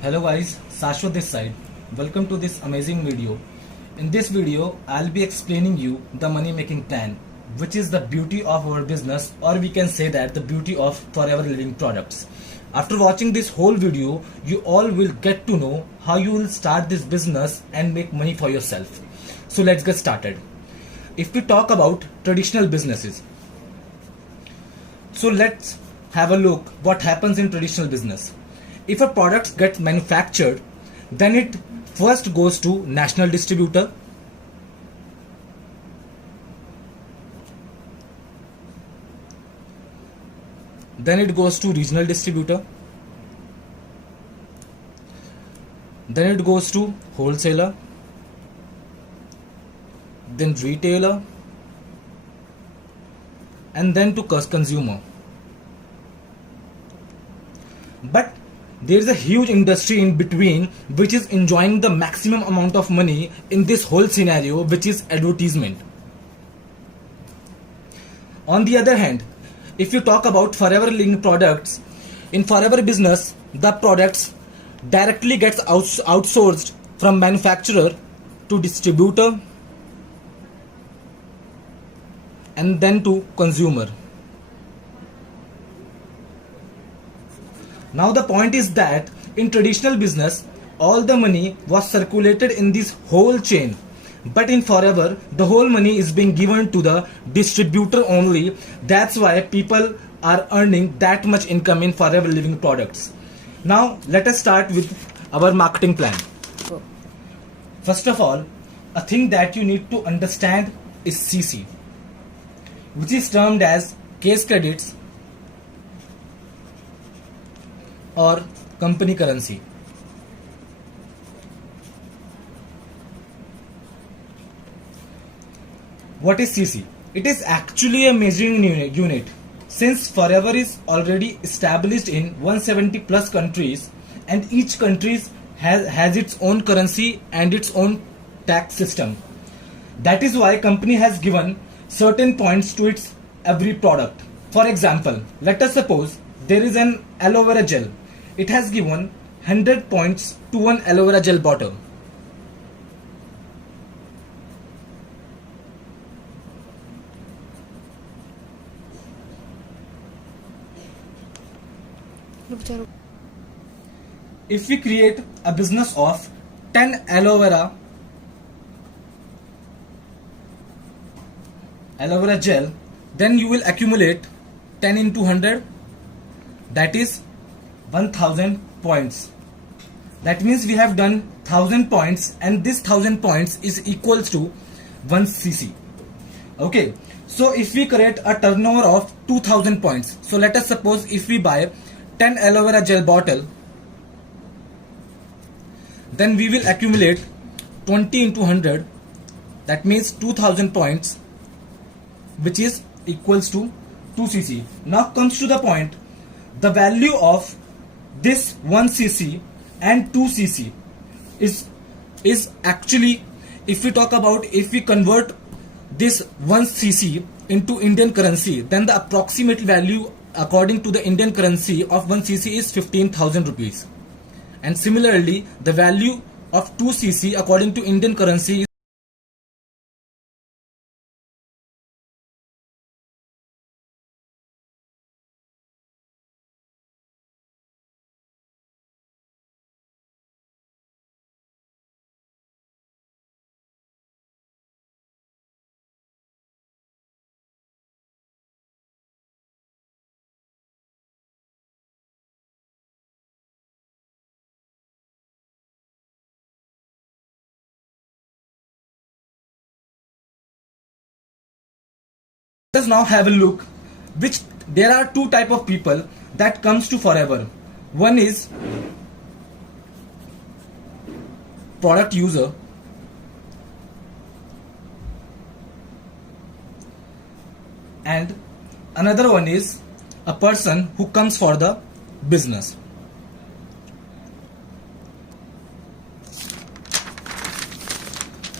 Hello guys, Sashwat this side. Welcome to this amazing video. In this video, I'll be explaining you the money making plan, which is the beauty of our business, or we can say that the beauty of Forever Living products. After watching this whole video, you all will get to know how you will start this business and make money for yourself. So let's get started. If we talk about traditional businesses, so let's have a look what happens in traditional business. If a product gets manufactured, then it first goes to national distributor, then it goes to regional distributor, then it goes to wholesaler, then retailer, and then to consumer. But there is a huge industry in between which is enjoying the maximum amount of money in this whole scenario, which is advertisement. On the other hand, if you talk about Forever Living products, in Forever business, the products directly gets outsourced from manufacturer to distributor and then to consumer. Now the point is that in traditional business, all the money was circulated in this whole chain. But in Forever, the whole money is being given to the distributor only. That's why people are earning that much income in Forever Living products. Now let us start with our marketing plan. First of all, a thing that you need to understand is CC, which is termed as case credits or company currency. What is CC? It is actually a measuring unit. Since Forever is already established in 170 plus countries and each country has its own currency and its own tax system. That is why company has given certain points to its every product. For example, let us suppose there is an aloe vera gel. It has given 100 points to one aloe vera gel bottle. If we create a business of 10 aloe vera gel, then you will accumulate 10 into 100, that is 1000 points. That means we have done 1000 points and this 1000 points is equals to 1 cc. Okay, so if we create a turnover of 2000 points, so let us suppose if we buy 10 aloe vera gel bottle, then we will accumulate 20 into 100, that means 2000 points, which is equals to 2 cc. Now comes to the point, the value of this 1 cc and 2 cc is actually, if we talk about, if we convert this 1 cc into Indian currency, then the approximate value according to the Indian currency of 1 cc is 15,000 rupees. And similarly, the value of 2 cc according to Indian currency is let us now have a look, which there are two type of people that comes to Forever. One is product user and another one is a person who comes for the business.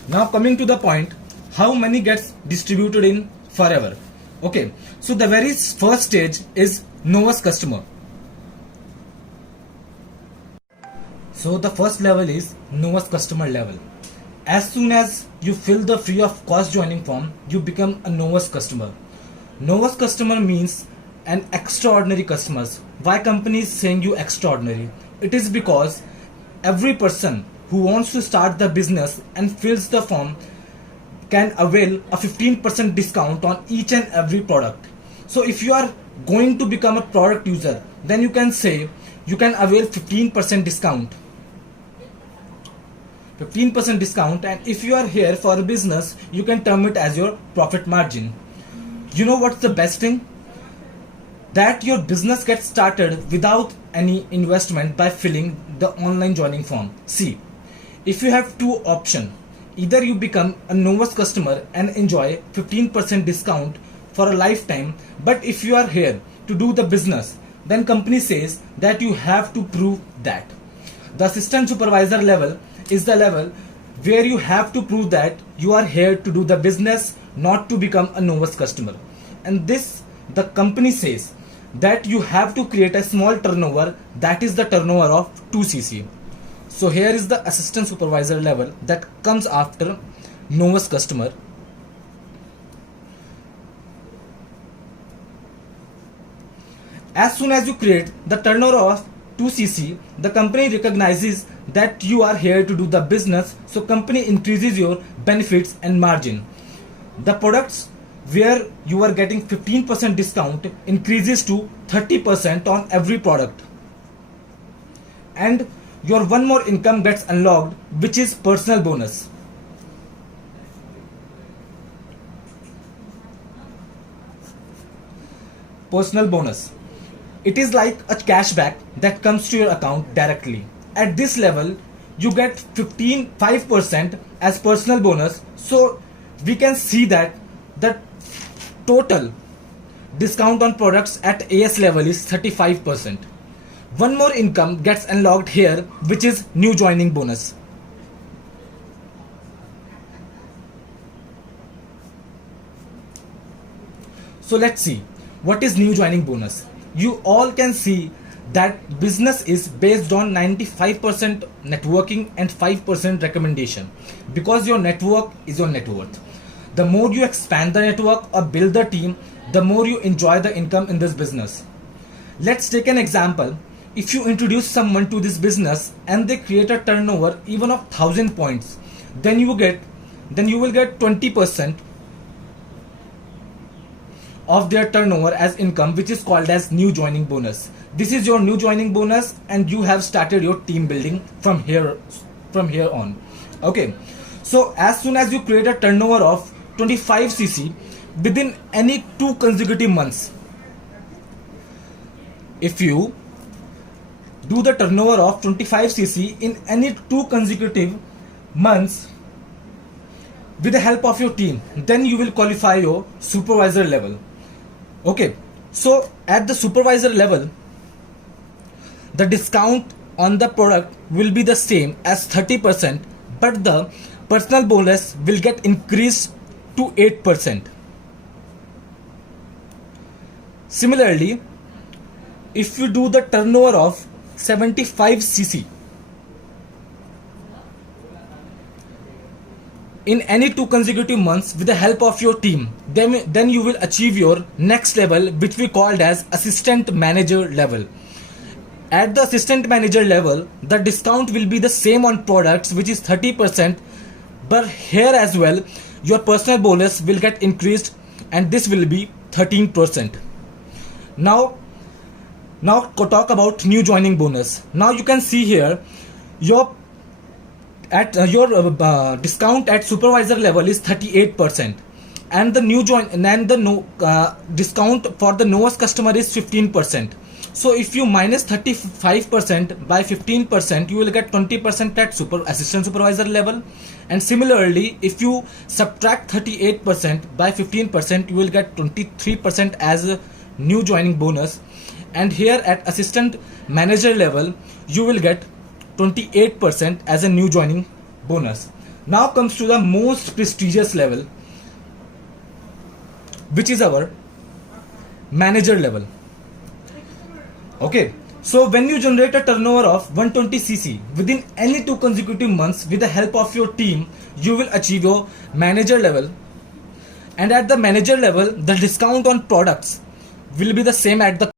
Now coming to the point, how money gets distributed in Forever. Okay, so the very first stage is know us customer. So the first level is newest customer level. As soon as you fill the free of cost joining form, you become a newest customer. Newest customer means an extraordinary customers. Why company is saying you extraordinary? It is because every person who wants to start the business and fills the form can avail a 15% discount on each and every product. So if you are going to become a product user, then you can say you can avail 15% discount. 15% discount, and if you are here for a business, you can term it as your profit margin. You know what's the best thing? That your business gets started without any investment by filling the online joining form. See, if you have two options, either you become a newest customer and enjoy 15% discount for a lifetime, but if you are here to do the business, then company says that you have to prove that. The assistant supervisor level is the level where you have to prove that you are here to do the business, not to become a newest customer. And this, the company says that you have to create a small turnover, that is the turnover of 2cc. So here is the assistant supervisor level that comes after newest customer. As soon as you create the turnover of 2cc, the company recognizes that you are here to do the business, so company increases your benefits and margin. The products where you are getting 15% discount increases to 30% on every product. And your one more income gets unlocked, which is personal bonus. Personal bonus. It is like a cashback that comes to your account directly. At this level, you get 5% as personal bonus. So we can see that the total discount on products at AS level is 35%. One more income gets unlocked here, which is new joining bonus. So let's see what is new joining bonus. You all can see that business is based on 95% networking and 5% recommendation, because your network is your net worth. The more you expand the network or build the team, the more you enjoy the income in this business. Let's take an example. If you introduce someone to this business and they create a turnover even of 1000 points, then you will get 20% of their turnover as income, which is called as new joining bonus. This is your new joining bonus, and you have started your team building from here on. Okay, so as soon as you create a turnover of 25cc within any 2 consecutive months, if you do the turnover of 25cc in any 2 consecutive months with the help of your team, then you will qualify your supervisor level. Okay, so at the supervisor level, the discount on the product will be the same as 30%, but the personal bonus will get increased to 8%. Similarly, if you do the turnover of 75cc in any 2 consecutive months with the help of your team, then you will achieve your next level, which we called as assistant manager level. At the assistant manager level, the discount will be the same on products, which is 30%, but here as well your personal bonus will get increased, and this will be 13%. Now talk about new joining bonus. Now you can see here your discount at supervisor level is 38%, and the discount for the newest customer is 15%. So if you minus 35% by 15%, you will get 20% at assistant supervisor level. And similarly, if you subtract 38% by 15%, you will get 23% as a new joining bonus. And here at assistant manager level, you will get 28% as a new joining bonus. Now comes to the most prestigious level, which is our manager level. Okay, So when you generate a turnover of 120cc within any 2 consecutive months with the help of your team, you will achieve your manager level. And at the manager level, the discount on products will be the same at the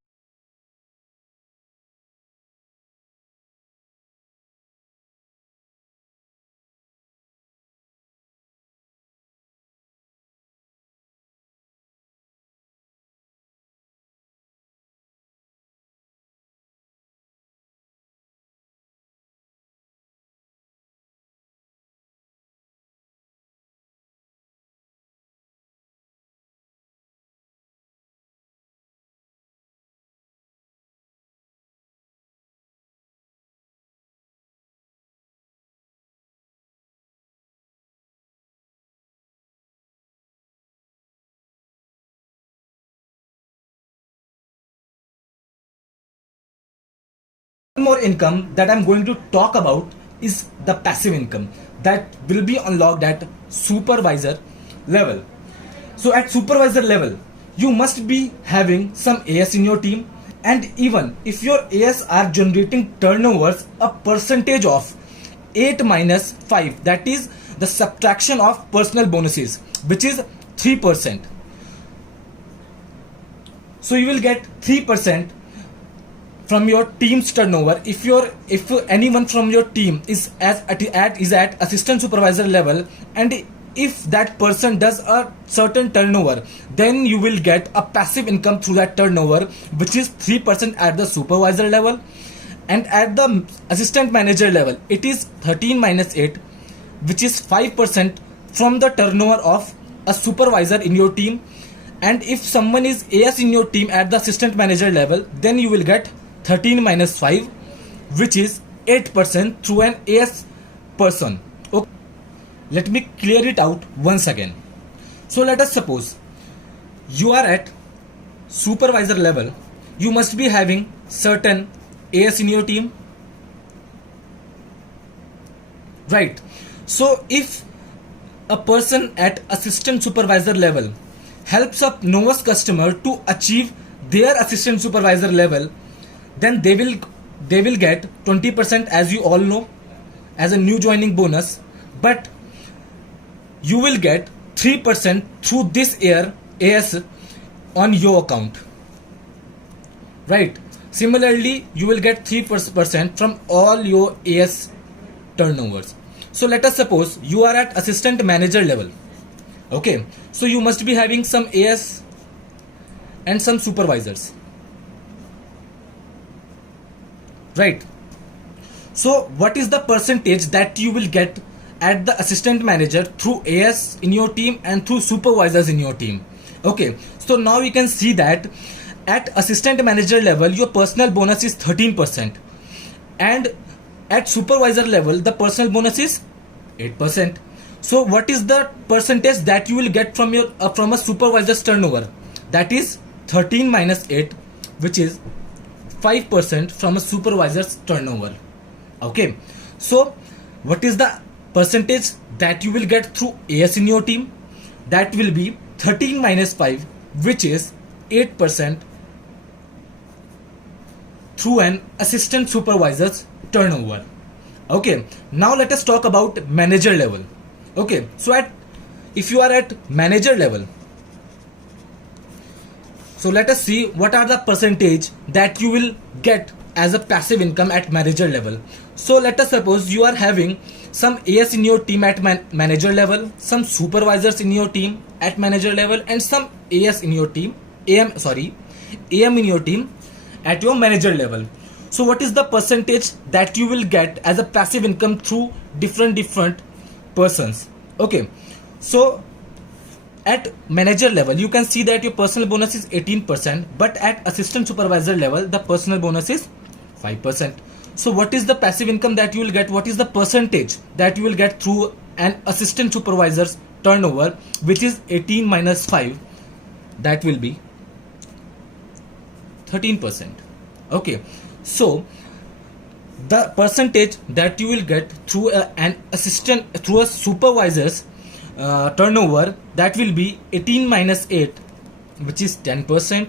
one more income that I'm going to talk about is the passive income that will be unlocked at supervisor level. So at supervisor level, you must be having some AS in your team, and even if your AS are generating turnovers, a percentage of 8 minus 5, that is the subtraction of personal bonuses, which is 3%. So you will get 3% from your team's turnover if anyone from your team is at assistant supervisor level, and if that person does a certain turnover, then you will get a passive income through that turnover, which is 3% at the supervisor level. And at the assistant manager level, it is 13 minus 8, which is 5% from the turnover of a supervisor in your team. And if someone is AS in your team at the assistant manager level, then you will get 13 minus 5, which is 8% through an AS person. Okay. Let me clear it out once again. So let us suppose you are at supervisor level. You must be having certain AS in your team, right? So if a person at assistant supervisor level helps a novice customer to achieve their assistant supervisor level, then they will get 20%, as you all know, as a new joining bonus. But you will get 3% through this year AS on your account, right? Similarly, you will get 3% from all your AS turnovers. So let us suppose you are at assistant manager level. Okay, so you must be having some AS and some supervisors, right? So what is the percentage that you will get at the assistant manager through AS in your team and through supervisors in your team? Okay, so now we can see that at assistant manager level, your personal bonus is 13%, and at supervisor level, the personal bonus is 8%. So what is the percentage that you will get from your from a supervisor's turnover? That is 13 minus 8, which is 5% from a supervisor's turnover. Okay, so what is the percentage that you will get through AS in your team? That will be 13 minus 5, which is 8% through an assistant supervisor's turnover. Okay, now let us talk about manager level. Okay, so if you are at manager level, so let us see what are the percentage that you will get as a passive income at manager level. So let us suppose you are having some AS in your team at manager level, some supervisors in your team at manager level, and some AS in your team, AM in your team at your manager level. So what is the percentage that you will get as a passive income through different persons? Okay, so at manager level, you can see that your personal bonus is 18%, but at assistant supervisor level, the personal bonus is 5%. So what is the passive income that you will get? What is the percentage that you will get through an assistant supervisor's turnover, which is 18 minus 5? That will be 13%. Okay, so the percentage that you will get through through a supervisor's turnover, that will be 18 minus 8, which is 10%,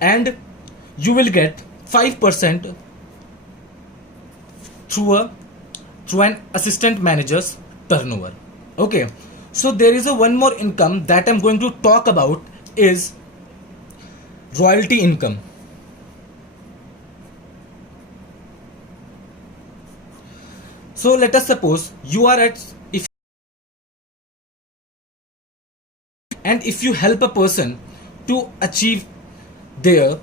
and you will get 5% through an assistant manager's turnover. Okay, so there is a one more income that I'm going to talk about is royalty income. So let us suppose you are at, if you help a person to achieve their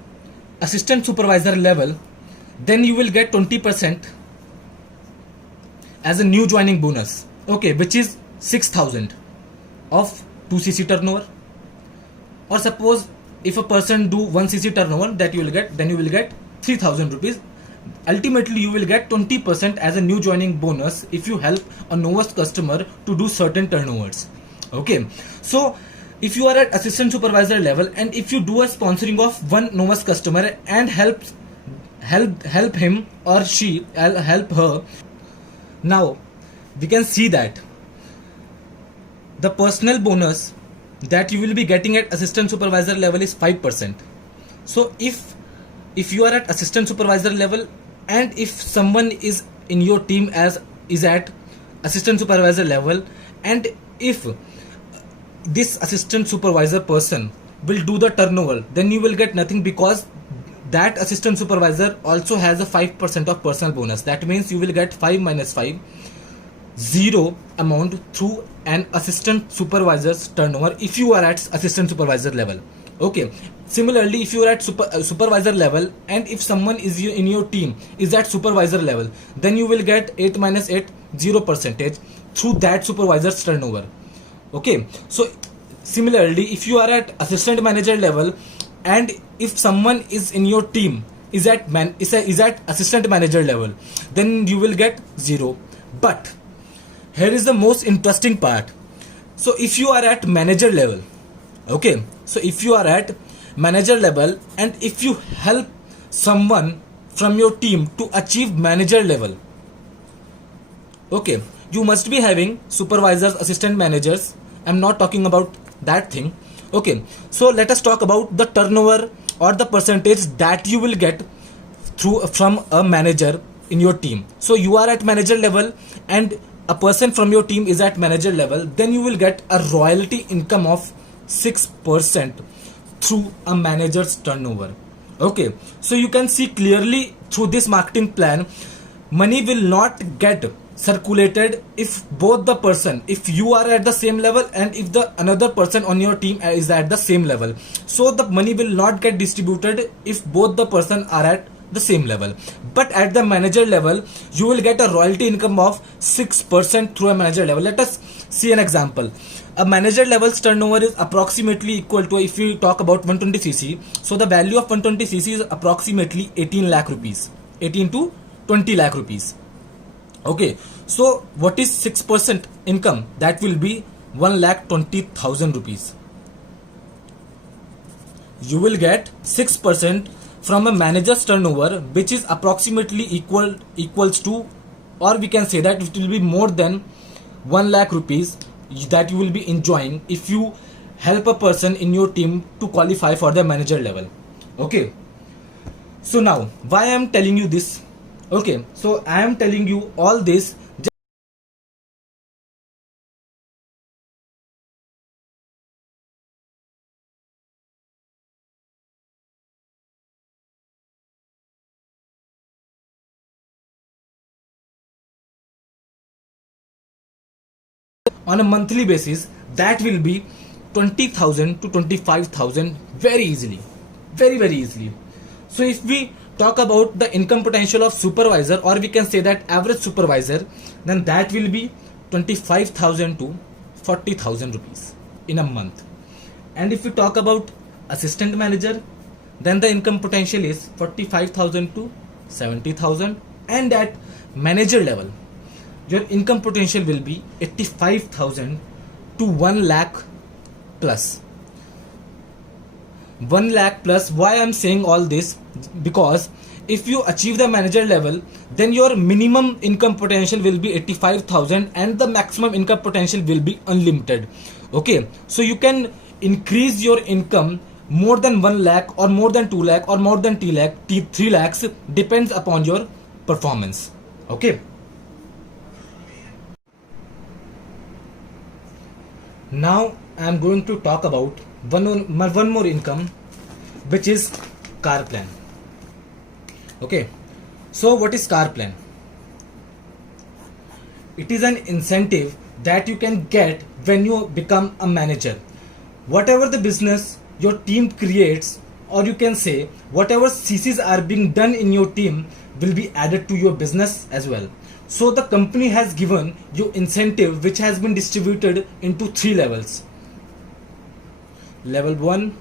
assistant supervisor level, then you will get 20% as a new joining bonus, okay, which is 6,000 of 2cc turnover. Or suppose if a person do 1cc turnover, that you will get, then you will get 3,000 rupees. Ultimately you will get 20% as a new joining bonus if you help a novice customer to do certain turnovers. Okay, so if you are at assistant supervisor level and if you do a sponsoring of one novice customer and help him or she, help her, now we can see that the personal bonus that you will be getting at assistant supervisor level is 5%. So if you are at assistant supervisor level and if someone is in your team is at assistant supervisor level, and if this assistant supervisor person will do the turnover, then you will get nothing, because that assistant supervisor also has a 5% of personal bonus. That means you will get 5 minus 5, 0 amount through an assistant supervisor's turnover if you are at assistant supervisor level. Okay, similarly if you are at supervisor level and if someone is in your team is at supervisor level, then you will get 8 minus 8, 0% through that supervisor's turnover. Okay, so similarly if you are at assistant manager level and if someone is in your team is at assistant manager level, then you will get 0. But here is the most interesting part. So if you are at manager level, okay, so if you are at manager level and if you help someone from your team to achieve manager level, okay, you must be having supervisors, assistant managers. I'm not talking about that thing. Okay, so let us talk about the turnover or the percentage that you will get from a manager in your team. So you are at manager level and a person from your team is at manager level, then you will get a royalty income of 6% through a manager's turnover. Okay, so you can see clearly through this marketing plan, money will not get circulated if both the person, if you are at the same level and if the another person on your team is at the same level. So the money will not get distributed if both the person are at the same level. But at the manager level you will get a royalty income of 6% through a manager level. Let us see an example. A manager level's turnover is approximately equal to, if you talk about 120cc, so the value of 120cc is approximately 18 lakh rupees, 18 to 20 lakh rupees. Okay, so what is 6% income? That will be 1,20,000 rupees. You will get 6% from a manager's turnover, which is approximately equals to, or we can say that it will be more than 1 lakh rupees that you will be enjoying if you help a person in your team to qualify for the manager level. Okay, so now why I am telling you this? Okay, so I am telling you all this on a monthly basis. That will be 20,000 to 25,000 very easily, very easily. So if we talk about the income potential of supervisor, or we can say that average supervisor, then that will be 25,000 to 40,000 rupees in a month. And if we talk about assistant manager, then the income potential is 45,000 to 70,000. And at manager level your income potential will be 85,000 to 1 lakh plus. 1 lakh plus. Why I am saying all this? Because if you achieve the manager level, then your minimum income potential will be 85,000 and the maximum income potential will be unlimited. Okay, so you can increase your income more than 1 lakh or more than 2 lakh or more than 3 lakhs, depends upon your performance. Okay. Now I am going to talk about one more income, which is car plan. Okay. So what is car plan? It is an incentive that you can get when you become a manager. Whatever the business your team creates, or you can say whatever CCs are being done in your team, will be added to your business as well. So the company has given you incentive which has been distributed into 3 levels: level 1,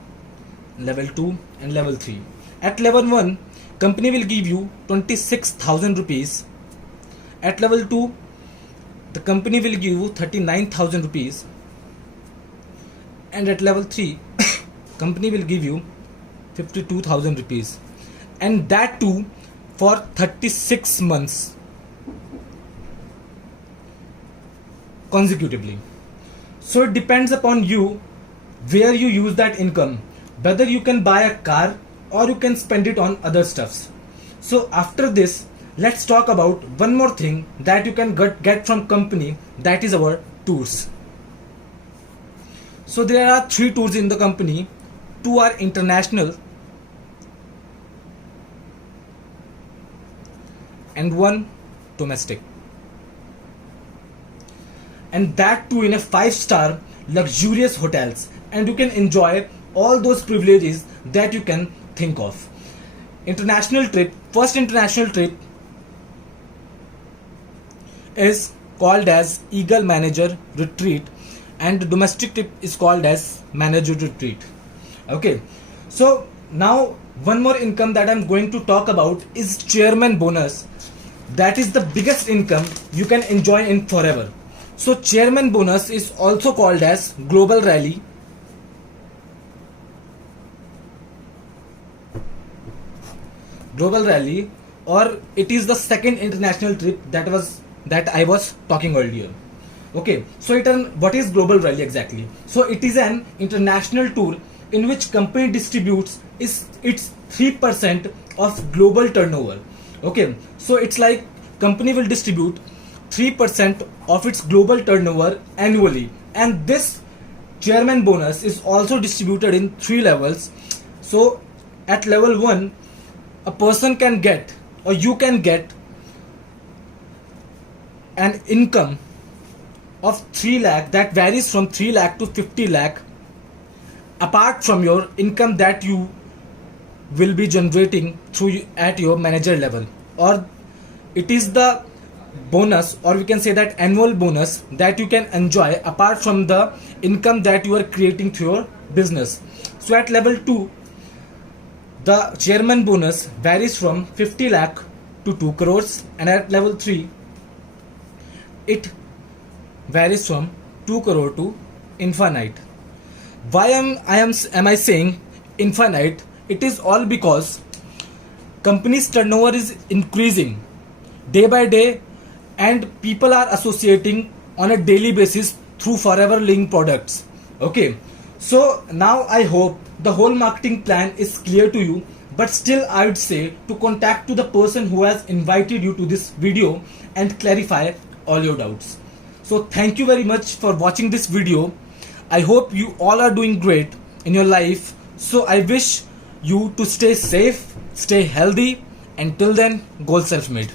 level 2 and level 3. At level 1, company will give you 26,000 rupees. At level 2, the company will give you 39,000 rupees. And at level 3, company will give you 52,000 rupees. And that too for 36 months consecutively. So it depends upon you where you use that income, whether you can buy a car or you can spend it on other stuffs. So after this, let's talk about one more thing that you can get from company, that is our tours. So there are 3 tours in the company. 2 are international and 1 domestic, and that too in a 5-star luxurious hotels, and you can enjoy all those privileges that you can think of. International trip, first international trip is called as Eagle Manager Retreat, and the domestic trip is called as Manager Retreat. Okay, so now one more income that I'm going to talk about is chairman bonus. That is the biggest income you can enjoy in forever. So chairman bonus is also called as Global Rally, or it is the second international trip that I was talking earlier. Okay, so what is Global Rally exactly? So it is an international tour in which company distributes its 3% of global turnover. Okay, so it's like company will distribute 3% of its global turnover annually, and this chairman bonus is also distributed in 3 levels. So at level 1, a person can get, or you can get, an income of 3 lakh that varies from 3 lakh to 50 lakh, apart from your income that you will be generating at your manager level. Or it is the bonus, or we can say that annual bonus, that you can enjoy apart from the income that you are creating through your business. So at level 2, the chairman bonus varies from 50 lakh to 2 crores, and at level 3 it varies from 2 crore to infinite. Why am I saying infinite? It is all because company's turnover is increasing day by day, and people are associating on a daily basis through Forever Living products. Okay, so now I hope the whole marketing plan is clear to you, but still I would say to contact to the person who has invited you to this video and clarify all your doubts. So thank you very much for watching this video. I hope you all are doing great in your life. So I wish you to stay safe, stay healthy, and till then, goal self-made.